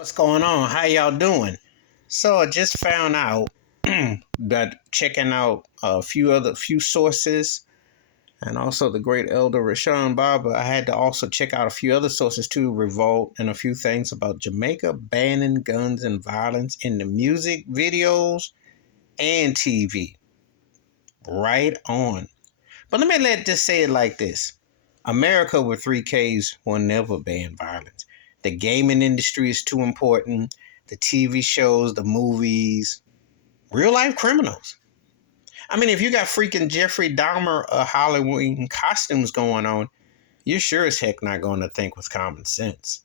What's going on? How y'all doing? So I just found out that checking out a few sources and also the great elder Rashawn Barber, I had to also check out a few other sources too, Revolt and a few things about Jamaica banning guns and violence in the music, videos, and TV. Right on. But let just say it like this. America with three Ks will never ban violence. The gaming industry is too important. The TV shows, the movies, real life criminals. I mean, if you got freaking Jeffrey Dahmer Halloween costumes going on, you're sure as heck not going to think with common sense.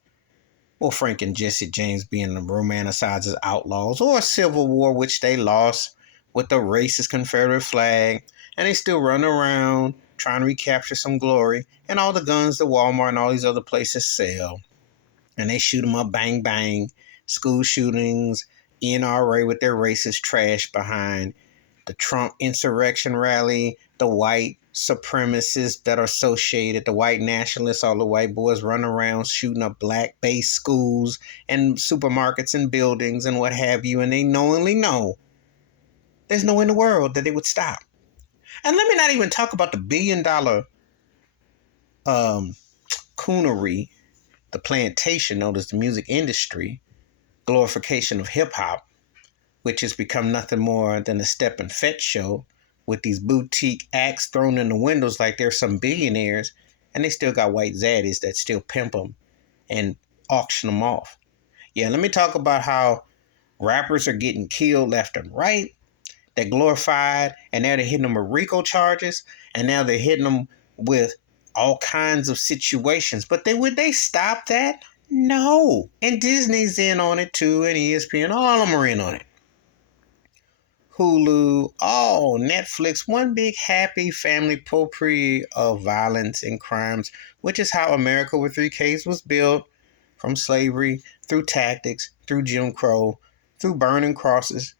Or Frank and Jesse James being romanticized as outlaws, or a civil war which they lost with the racist Confederate flag, and they still run around trying to recapture some glory, and all the guns that Walmart and all these other places sell, and they shoot them up, bang bang, school shootings, NRA with their racist trash behind, the Trump insurrection rally, the white supremacists that are associated, the white nationalists, all the white boys running around shooting up black-based schools and supermarkets and buildings and what have you, and they knowingly know there's no way in the world that they would stop. And let me not even talk about the billion-dollar coonery, the plantation known as the music industry, glorification of hip-hop, which has become nothing more than a step and fetch show with these boutique acts thrown in the windows like they're some billionaires, and they still got white zaddies that still pimp them and auction them off. Yeah, let me talk about how rappers are getting killed left and right. They're glorified, and now they're hitting them with RICO charges, and now they're hitting them with all kinds of situations. But would they stop that? No. And Disney's in on it too, and ESPN, all of them are in on it. Hulu, Netflix, one big happy family potpourri of violence and crimes, which is how America with three Ks was built, from slavery, through tactics, through Jim Crow, through burning crosses,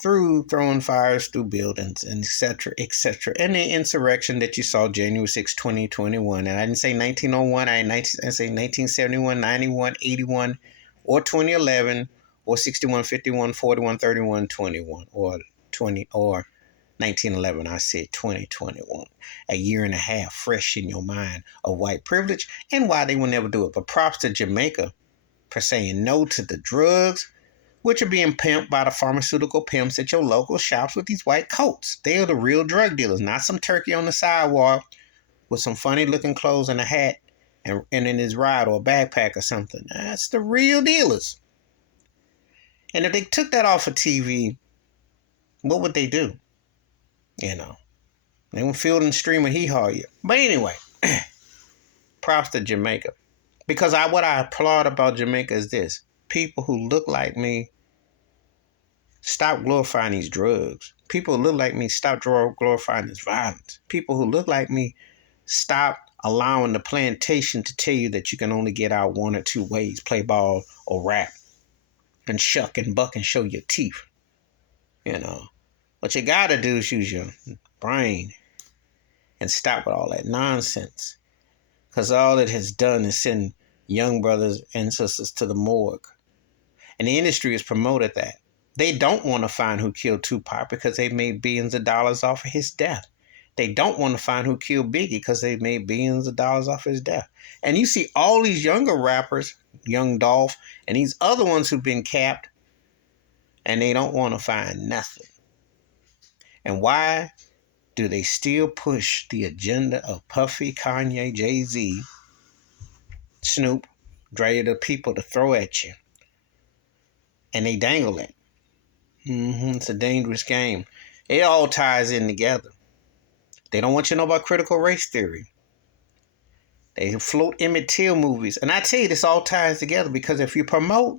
through throwing fires through buildings, and etc., and the insurrection that you saw January 6, 2021. And I didn't say 1901, I say 1971, 91, 81, or 2011, or 61, 51, 41, 31, 21, or 20 or 1911. I said 2021. A year and a half fresh in your mind of white privilege and why they will never do it. But props to Jamaica for saying no to the drugs, which are being pimped by the pharmaceutical pimps at your local shops with these white coats. They are the real drug dealers, not some turkey on the sidewalk with some funny looking clothes and a hat and in his ride or a backpack or something. That's the real dealers. And if they took that off of TV, what would they do? You know, they would field and stream a hee-haw you. But anyway, props to Jamaica. Because what I applaud about Jamaica is this. People who look like me, stop glorifying these drugs. People who look like me, stop glorifying this violence. People who look like me, stop allowing the plantation to tell you that you can only get out one or two ways. Play ball or rap. And shuck and buck and show your teeth. You know. What you gotta do is use your brain and stop with all that nonsense. Because all it has done is send young brothers and sisters to the morgue. And the industry has promoted that. They don't want to find who killed Tupac because they made billions of dollars off of his death. They don't want to find who killed Biggie because they made billions of dollars off his death. And you see all these younger rappers, Young Dolph, and these other ones who've been capped, and they don't want to find nothing. And why do they still push the agenda of Puffy, Kanye, Jay-Z, Snoop, Dre, the people to throw at you? And they dangle it. It's a dangerous game. It all ties in together. They don't want you to know about critical race theory. They float Emmett Till movies. And I tell you, this all ties together because if you promote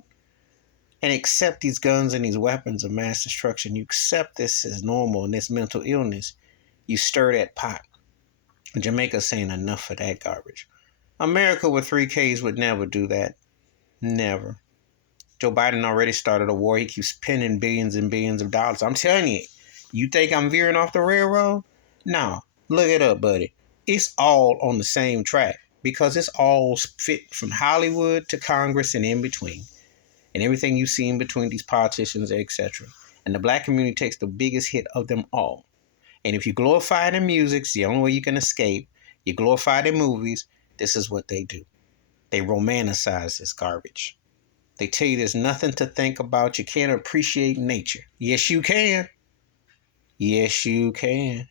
and accept these guns and these weapons of mass destruction, you accept this as normal and this mental illness, you stir that pot. Jamaica's saying enough of that garbage. America with three Ks would never do that. Never. Joe Biden already started a war. He keeps spending billions and billions of dollars. I'm telling you, you think I'm veering off the railroad? No. Look it up, buddy. It's all on the same track because it's all fit from Hollywood to Congress and in between. and everything you see in between these politicians, etc. And the black community takes the biggest hit of them all. And if you glorify their music, it's the only way you can escape. You glorify their movies, this is what they do. They romanticize this garbage. They tell you there's nothing to think about. You can't appreciate nature. Yes, you can. Yes, you can.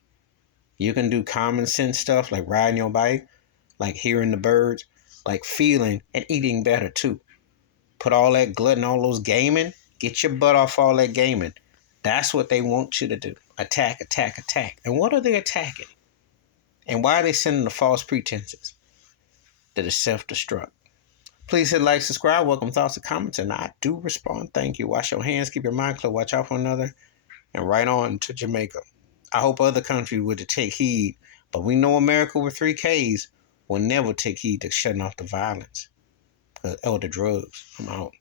You can do common sense stuff like riding your bike, like hearing the birds, like feeling and eating better too. Put all that glutton, all those gaming, get your butt off all that gaming. That's what they want you to do. Attack, attack, attack. And what are they attacking? And why are they sending the false pretenses? That is self-destruct. Please hit like, subscribe, welcome thoughts and comments, and I do respond. Thank you. Wash your hands, keep your mind clear, watch out for another, and right on to Jamaica. I hope other countries would take heed, but we know America with 3Ks will never take heed to shutting off the violence or the drugs. I'm out.